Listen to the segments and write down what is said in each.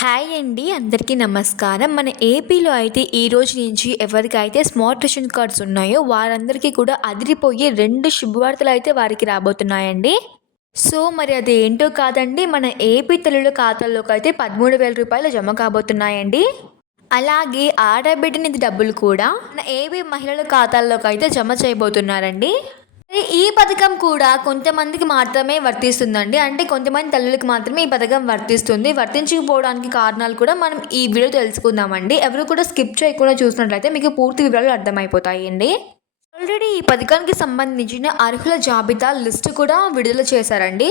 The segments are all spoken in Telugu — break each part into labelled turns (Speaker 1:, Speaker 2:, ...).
Speaker 1: హాయ్ అండి అందరికీ నమస్కారం మన ఏపీలో అయితే ఈ రోజు నుంచి ఎవరికైతే స్మార్ట్ రేషన్ కార్డ్స్ ఉన్నాయో వారందరికీ కూడా అదిరిపోయే రెండు శుభవార్తలు అయితే వారికి రాబోతున్నాయండి సో మరి అది ఏంటో కాదండి మన ఏపీ తల్లుల ఖాతాల్లోకి అయితే పదమూడు వేల రూపాయలు జమ కాబోతున్నాయండి అలాగే ఆడబిడ్డ నిధి డబ్బులు కూడా మన ఏపీ మహిళల ఖాతాల్లోకి అయితే జమ చేయబోతున్నారండి ఈ పథకం కూడా కొంతమందికి మాత్రమే వర్తిస్తుందండి అంటే కొంతమంది తల్లులకు మాత్రమే ఈ పథకం వర్తిస్తుంది వర్తించకపోవడానికి కారణాలు కూడా మనం ఈ వీడియో తెలుసుకుందామండి ఎవరు కూడా స్కిప్ చేయకుండా చూసినట్లయితే మీకు పూర్తి వివరాలు అర్థమైపోతాయి అండి ఆల్రెడీ ఈ పథకానికి సంబంధించిన అర్హుల జాబితా లిస్టు కూడా విడుదల చేశారండి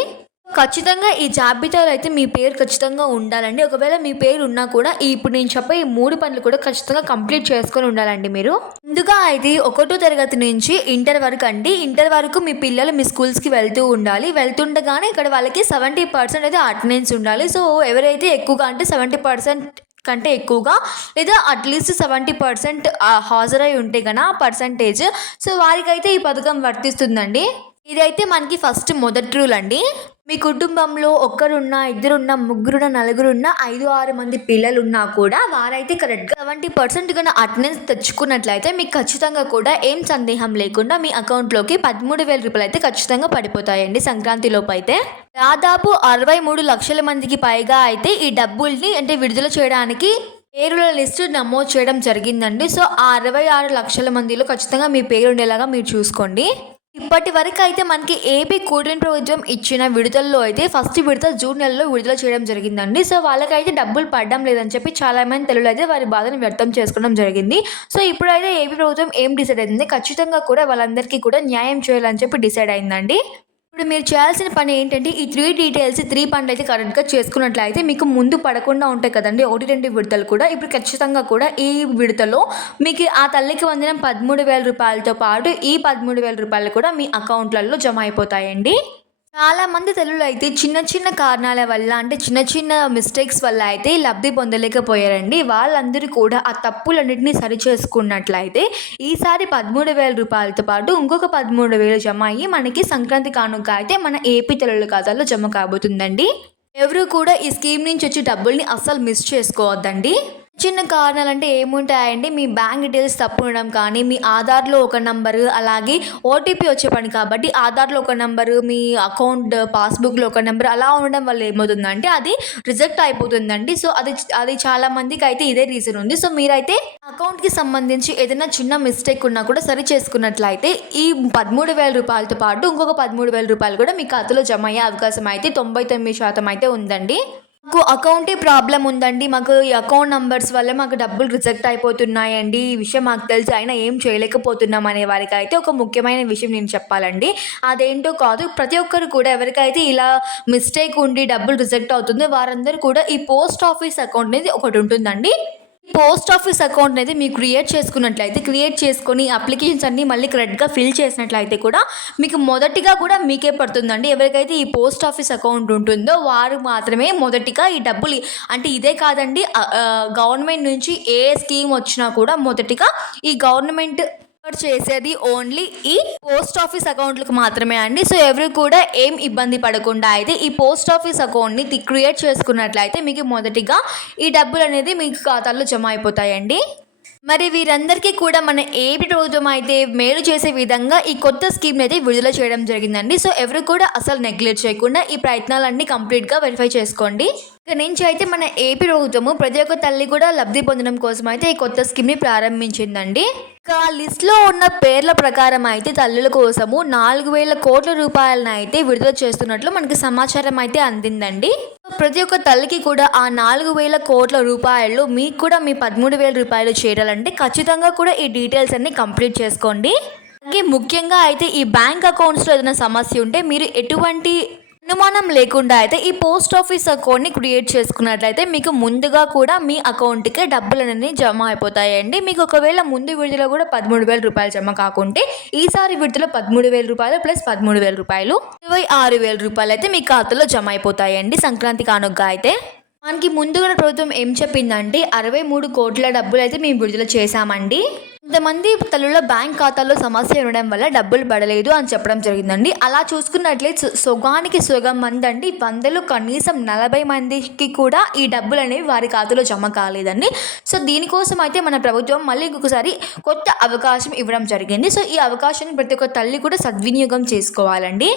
Speaker 1: ఖచ్చితంగా ఈ జాబితాలో అయితే మీ పేరు ఖచ్చితంగా ఉండాలండి ఒకవేళ మీ పేరు ఉన్నా కూడా ఇప్పుడు నేను చెప్పే ఈ మూడు పనులు కూడా ఖచ్చితంగా కంప్లీట్ చేసుకొని ఉండాలండి మీరు ముందుగా అయితే ఒకటో తరగతి నుంచి ఇంటర్ వరకు అండి ఇంటర్ వరకు మీ పిల్లలు మీ స్కూల్స్కి వెళ్తూ ఉండాలి వెళ్తుండగానే ఇక్కడ వాళ్ళకి సెవెంటీ పర్సెంట్ అయితే అటెండెన్స్ ఉండాలి సో ఎవరైతే ఎక్కువగా అంటే సెవెంటీ పర్సెంట్ కంటే ఎక్కువగా లేదా అట్లీస్ట్ సెవెంటీ పర్సెంట్ హాజరై ఉంటే కదా పర్సంటేజ్ సో వారికైతే ఈ పథకం వర్తిస్తుందండి ఇదైతే మనకి ఫస్ట్ మొదటి రూల్ అండి మీ కుటుంబంలో ఒక్కరున్నా ఇద్దరున్నా ముగ్గురున్న నలుగురున్న ఐదు ఆరు మంది పిల్లలు ఉన్నా కూడా వారైతే కరెక్ట్గా సెవెంటీ పర్సెంట్ కన్నా అటెండెన్స్ తెచ్చుకున్నట్లయితే మీకు ఖచ్చితంగా కూడా ఏం సందేహం లేకుండా మీ అకౌంట్లోకి పదమూడు వేల రూపాయలు అయితే ఖచ్చితంగా పడిపోతాయండి సంక్రాంతిలోపు అయితే దాదాపు అరవై మూడు లక్షల మందికి పైగా అయితే ఈ డబ్బుల్ని అంటే విడుదల చేయడానికి పేరుల లిస్టు నమోదు చేయడం జరిగిందండి సో ఆ అరవై ఆరు లక్షల మందిలో ఖచ్చితంగా మీ పేరు ఉండేలాగా మీరు చూసుకోండి ఇప్పటి వరకు అయితే మనకి ఏపీ కూటమి ప్రభుత్వం ఇచ్చిన విడుదలలో అయితే ఫస్ట్ విడత జూన్ నెలలో విడుదల చేయడం జరిగిందండి సో వాళ్ళకైతే డబ్బులు పడడం లేదని చెప్పి చాలామంది తెలుగులో అయితే వారి బాధను వ్యక్తం చేసుకోవడం జరిగింది సో ఇప్పుడైతే ఏపీ ప్రభుత్వం ఏం డిసైడ్ అయింది ఖచ్చితంగా కూడా వాళ్ళందరికీ కూడా న్యాయం చేయాలని చెప్పి డిసైడ్ అయిందండి ఇప్పుడు మీరు చేయాల్సిన పని ఏంటంటే ఈ త్రీ డీటెయిల్స్ త్రీ పనులు అయితే కరెక్ట్గా చేసుకున్నట్లయితే మీకు ముందు పడకుండా ఉంటాయి కదండి ఒకటి రెండు విడతలు కూడా ఇప్పుడు ఖచ్చితంగా కూడా ఈ విడతలో మీకు ఆ తల్లికి వందిన పదమూడు వేల రూపాయలతో పాటు ఈ పదమూడు వేల రూపాయలు కూడా మీ అకౌంట్లలో జమ అయిపోతాయండి చాలామంది తెలుగులు అయితే చిన్న చిన్న కారణాల వల్ల అంటే చిన్న చిన్న మిస్టేక్స్ వల్ల అయితే లబ్ధి పొందలేకపోయారండి వాళ్ళందరూ కూడా ఆ తప్పులన్నింటినీ సరిచేసుకున్నట్లయితే ఈసారి పదమూడు వేల రూపాయలతో పాటు ఇంకొక పదమూడు వేలు జమ అయ్యి మనకి సంక్రాంతి కానుక అయితే మన ఏపీ తెలుగుల ఖాతాలో జమ కాబోతుందండి ఎవరు కూడా ఈ స్కీమ్ నుంచి వచ్చే డబ్బుల్ని అస్సలు మిస్ చేసుకోవద్దండి చిన్న కారణాలంటే ఏముంటాయండి మీ బ్యాంక్ డీటెయిల్స్ తప్పు ఉండడం కానీ మీ ఆధార్లో ఒక నంబరు అలాగే ఓటీపీ వచ్చే పని కాబట్టి ఆధార్లో ఒక నంబరు మీ అకౌంట్ పాస్బుక్లో ఒక నెంబర్ అలా ఉండడం వల్ల ఏమవుతుందంటే అది రిజెక్ట్ అయిపోతుందండి సో అది అది చాలా మందికి అయితే ఇదే రీజన్ ఉంది సో మీరైతే అకౌంట్కి సంబంధించి ఏదైనా చిన్న మిస్టేక్ ఉన్నా కూడా సరి చేసుకున్నట్లయితే ఈ పదమూడు వేల రూపాయలతో పాటు ఇంకొక పదమూడు వేల రూపాయలు కూడా మీ ఖాతాలో జమ అయ్యే అవకాశం అయితే తొంభై తొమ్మిది శాతం అయితే ఉందండి మాకు అకౌంటే ప్రాబ్లం ఉందండి మాకు ఈ అకౌంట్ నంబర్స్ వల్ల మాకు డబ్బులు రిజెక్ట్ అయిపోతున్నాయండి ఈ విషయం మాకు తెలిసి అయినా ఏం చేయలేకపోతున్నాం అనే వారికి అయితే ఒక ముఖ్యమైన విషయం నేను చెప్పాలండి అదేంటో కాదు ప్రతి ఒక్కరు కూడా ఎవరికైతే ఇలా మిస్టేక్ ఉండి డబ్బులు రిజెక్ట్ అవుతుందో వారందరూ కూడా ఈ పోస్ట్ ఆఫీస్ అకౌంట్ అనేది ఒకటి ఉంటుందండి పోస్ట్ ఆఫీస్ అకౌంట్ అనేది మీరు క్రియేట్ చేసుకున్నట్లయితే క్రియేట్ చేసుకొని అప్లికేషన్స్ అన్ని మళ్ళీ కరెక్ట్గా ఫిల్ చేసినట్లయితే కూడా మీకు మొదటిగా కూడా మీకే పడుతుందండి ఎవరికైతే ఈ పోస్ట్ ఆఫీస్ అకౌంట్ ఉంటుందో వారు మాత్రమే మొదటిగా ఈ డబ్బులు అంటే ఇదే కాదండి గవర్నమెంట్ నుంచి ఏ స్కీమ్ వచ్చినా కూడా మొదటిగా ఈ గవర్నమెంట్ చేసేది ఓన్లీ ఈ పోస్ట్ ఆఫీస్ అకౌంట్లకు మాత్రమే అండి సో ఎవరు కూడా ఏం ఇబ్బంది పడకుండా అయితే ఈ పోస్ట్ ఆఫీస్ అకౌంట్ని క్రియేట్ చేసుకున్నట్లయితే మీకు మొదటిగా ఈ డబ్బులు అనేది మీ ఖాతాల్లో జమ అయిపోతాయండి మరి వీరందరికీ కూడా మన ఏపీ ప్రభుత్వం అయితే మేలు చేసే విధంగా ఈ కొత్త స్కీమ్ని అయితే విడుదల చేయడం జరిగిందండి సో ఎవరు కూడా అసలు నెగ్లెక్ట్ చేయకుండా ఈ ప్రయత్నాలన్నీ కంప్లీట్గా వెరిఫై చేసుకోండి ఇక నుంచి అయితే మన ఏపీ ప్రభుత్వము ప్రతి ఒక్క తల్లి కూడా లబ్ధి పొందడం కోసం అయితే ఈ కొత్త స్కీమ్ని ప్రారంభించిందండి ఇక లిస్ట్లో ఉన్న పేర్ల ప్రకారం అయితే తల్లుల కోసము నాలుగు వేల కోట్ల రూపాయలను అయితే విడుదల చేస్తున్నట్లు మనకి సమాచారం అయితే అందిందండి ప్రతి ఒక్క తల్లికి కూడా ఆ నాలుగు వేల కోట్ల రూపాయలు మీకు కూడా మీ పదమూడు వేల రూపాయలు చేరాలంటే ఖచ్చితంగా కూడా ఈ డీటెయిల్స్ అన్ని కంప్లీట్ చేసుకోండి అలాగే ముఖ్యంగా అయితే ఈ బ్యాంక్ అకౌంట్స్లో ఏదైనా సమస్య ఉంటే మీరు ఎటువంటి అనుమానం లేకుండా అయితే ఈ పోస్ట్ ఆఫీస్ అకౌంట్ని క్రియేట్ చేసుకున్నట్లయితే మీకు ముందుగా కూడా మీ అకౌంట్కి డబ్బులు అనేవి జమ అయిపోతాయండి మీకు ఒకవేళ ముందు విడుదల కూడా పదమూడు వేల రూపాయలు జమ కాకుంటే ఈసారి విడుదల పదమూడు వేల రూపాయలు ప్లస్ పదమూడు వేల రూపాయలు ఇరవై ఆరు వేల రూపాయలు అయితే మీ ఖాతాలో జమ అయిపోతాయండి సంక్రాంతి కానుగ్గా అయితే మనకి ముందుగా ప్రభుత్వం ఏం చెప్పిందంటే అరవై మూడు కోట్ల డబ్బులు అయితే మేము విడుదల చేశామండి కొంతమంది తల్లుల బ్యాంక్ ఖాతాలో సమస్య ఉండడం వల్ల డబ్బులు పడలేదు అని చెప్పడం జరిగిందండి అలా చూసుకున్నట్లయితే సుగానికి సుగం అందండి వందలు కనీసం నలభై మందికి కూడా ఈ డబ్బులు అనేవి వారి ఖాతాలో జమ కాలేదండి సో దీనికోసం అయితే మన ప్రభుత్వం మళ్ళీ ఇంకొకసారి కొత్త అవకాశం ఇవ్వడం జరిగింది సో ఈ అవకాశాన్ని ప్రతి ఒక్క తల్లి కూడా సద్వినియోగం చేసుకోవాలండి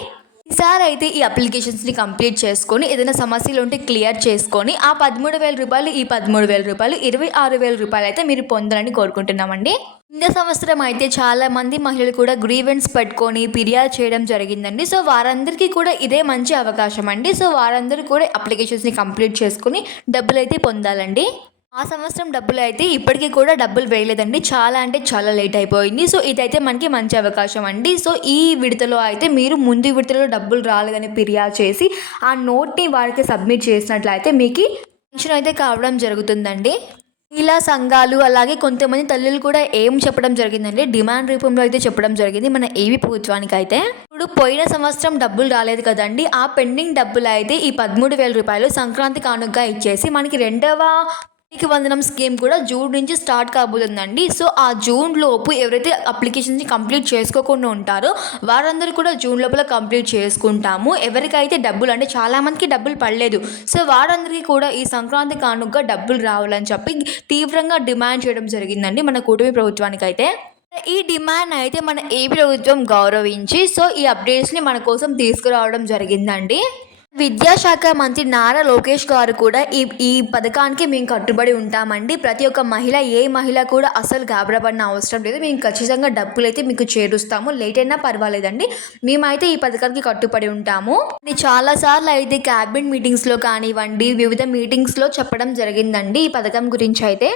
Speaker 1: సార్ అయితే ఈ అప్లికేషన్స్ని కంప్లీట్ చేసుకొని ఏదైనా సమస్యలు ఉంటే క్లియర్ చేసుకొని ఆ పదమూడు వేల రూపాయలు ఈ పదమూడు వేల రూపాయలు ఇరవై ఆరు వేల రూపాయలు అయితే మీరు పొందాలని కోరుకుంటున్నామండి ఇంత సంవత్సరం అయితే చాలామంది మహిళలు కూడా గ్రీవెన్స్ పెట్టుకొని ఫిర్యాదు చేయడం జరిగిందండి సో వారందరికీ కూడా ఇదే మంచి అవకాశం అండి సో వారందరూ కూడా అప్లికేషన్స్ని కంప్లీట్ చేసుకుని డబ్బులు అయితే పొందాలండి ఆ సంవత్సరం డబ్బులు అయితే ఇప్పటికీ కూడా డబ్బులు వేయలేదండి చాలా అంటే చాలా లేట్ అయిపోయింది సో ఇదైతే మనకి మంచి అవకాశం అండి సో ఈ విడతలో అయితే మీరు ముందు విడతలో డబ్బులు రాలేదని ఫిర్యాదు చేసి ఆ నోట్ని వారికి సబ్మిట్ చేసినట్లయితే మీకు పెన్షన్ అయితే కావడం జరుగుతుందండి ఇలా సంఘాలు అలాగే కొంతమంది తల్లులు కూడా ఏం చెప్పడం జరిగిందండి డిమాండ్ రూపంలో అయితే చెప్పడం జరిగింది మన ఏవి ప్రభుత్వానికి అయితే ఇప్పుడు పోయిన సంవత్సరం డబ్బులు రాలేదు కదండి ఆ పెండింగ్ డబ్బులు అయితే ఈ పదమూడు వేల రూపాయలు సంక్రాంతి కానుకగా ఇచ్చేసి మనకి రెండవ నీకు వందనం స్కీమ్ కూడా జూన్ నుంచి స్టార్ట్ కాబోతుందండి సో ఆ జూన్ లోపు ఎవరైతే అప్లికేషన్స్ కంప్లీట్ చేసుకోకుండా ఉంటారో వారందరూ కూడా జూన్ లోపల కంప్లీట్ చేసుకుంటాము ఎవరికైతే డబ్బులు అంటే చాలామందికి డబ్బులు పడలేదు సో వారందరికీ కూడా ఈ సంక్రాంతి కానుక డబ్బులు రావాలని చెప్పి తీవ్రంగా డిమాండ్ చేయడం జరిగిందండి మన కూటమి ప్రభుత్వానికైతే ఈ డిమాండ్ అయితే మన ఏపీ ప్రభుత్వం గౌరవించి సో ఈ అప్డేట్స్ని మన కోసం తీసుకురావడం జరిగిందండి విద్యాశాఖ మంత్రి నారా లోకేష్ గారు కూడా ఈ ఈ పథకానికి మేము కట్టుబడి ఉంటామండి ప్రతి ఒక్క మహిళ ఏ మహిళ కూడా అసలు గాబరపడిన అవసరం లేదు మేము ఖచ్చితంగా డబ్బులు అయితే మీకు చేరుస్తాము లేట్ అయినా పర్వాలేదండి మేమైతే ఈ పథకానికి కట్టుబడి ఉంటాము చాలాసార్లు అయితే క్యాబినెట్ మీటింగ్స్లో కానివ్వండి వివిధ మీటింగ్స్లో చెప్పడం జరిగిందండి ఈ పథకం గురించి అయితే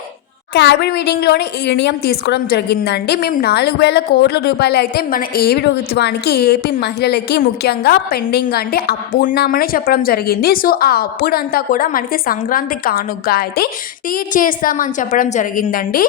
Speaker 1: క్యాబిన్ మీటింగ్లోనే ఈ నిర్ణయం తీసుకోవడం జరిగిందండి మేము నాలుగు వేల కోట్ల రూపాయలు అయితే మన ఏపీ ప్రభుత్వానికి ఏపీ మహిళలకి ముఖ్యంగా పెండింగ్ అంటే అప్పు ఉన్నామని చెప్పడం జరిగింది సో ఆ అప్పుడంతా కూడా మనకి సంక్రాంతి కానుగ్గా అయితే తీర్చేస్తామని చెప్పడం జరిగిందండి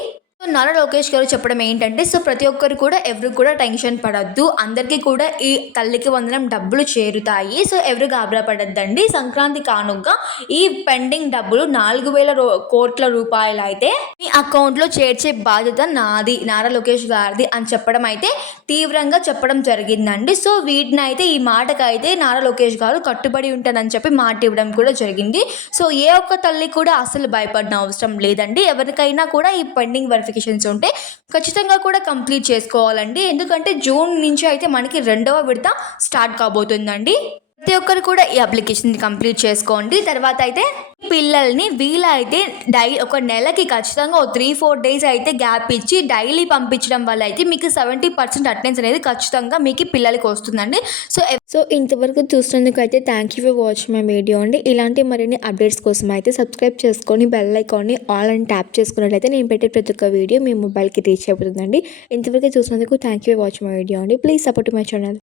Speaker 1: నారా లోకేష్ గారు చెప్పడం ఏంటంటే సో ప్రతి ఒక్కరు కూడా ఎవరు కూడా టెన్షన్ పడద్దు అందరికీ కూడా ఈ తల్లికి వందనం డబ్బులు చేరుతాయి సో ఎవరు గాబరా పడద్దండి సంక్రాంతి కానుగా ఈ పెండింగ్ డబ్బులు నాలుగు వేల కోట్ల రూపాయలు అయితే మీ అకౌంట్లో చేర్చే బాధ్యత నాది నారా లోకేష్ గారిది అని చెప్పడం అయితే తీవ్రంగా చెప్పడం జరిగిందండి సో వీటిని అయితే ఈ మాటకైతే నారా లోకేష్ గారు కట్టుబడి ఉంటానని చెప్పి మాట ఇవ్వడం కూడా జరిగింది సో ఏ ఒక్క తల్లి కూడా అసలు భయపడిన అవసరం లేదండి ఎవరికైనా కూడా ఈ పెండింగ్ వర్క్ క్వాలిఫికేషన్స్ ఉంటే ఖచ్చితంగా కూడా కంప్లీట్ చేసుకోవాలండి ఎందుకంటే జూన్ నుంచి అయితే మనకి రెండవ విడత స్టార్ట్ కాబోతుందండి ప్రతి ఒక్కరు కూడా ఈ అప్లికేషన్ కంప్లీట్ చేసుకోండి తర్వాత అయితే పిల్లల్ని వీలైతే డై ఒక నెలకి ఖచ్చితంగా ఓ త్రీ ఫోర్ డేస్ అయితే గ్యాప్ ఇచ్చి డైలీ పంపించడం వల్ల అయితే మీకు సెవెంటీ పర్సెంట్ అటెండెన్స్ అనేది ఖచ్చితంగా మీకు పిల్లలకి వస్తుందండి సో సో ఇంతవరకు చూసినందుకు అయితే thank you for watch my video అండి ఇలాంటి మరిన్ని అప్డేట్స్ కోసం అయితే సబ్స్క్రైబ్ చేసుకొని బెల్ ఐకాన్ని ఆల్ అని ట్యాప్ చేసుకున్నట్లయితే నేను పెట్టే ప్రతి ఒక్క వీడియో మీ మొబైల్కి రీచ్ అయిపోతుందండి ఇంతవరకు చూసినందుకు thank you for watch my video అండి ప్లీజ్ సపోర్ట్ మై ఛానల్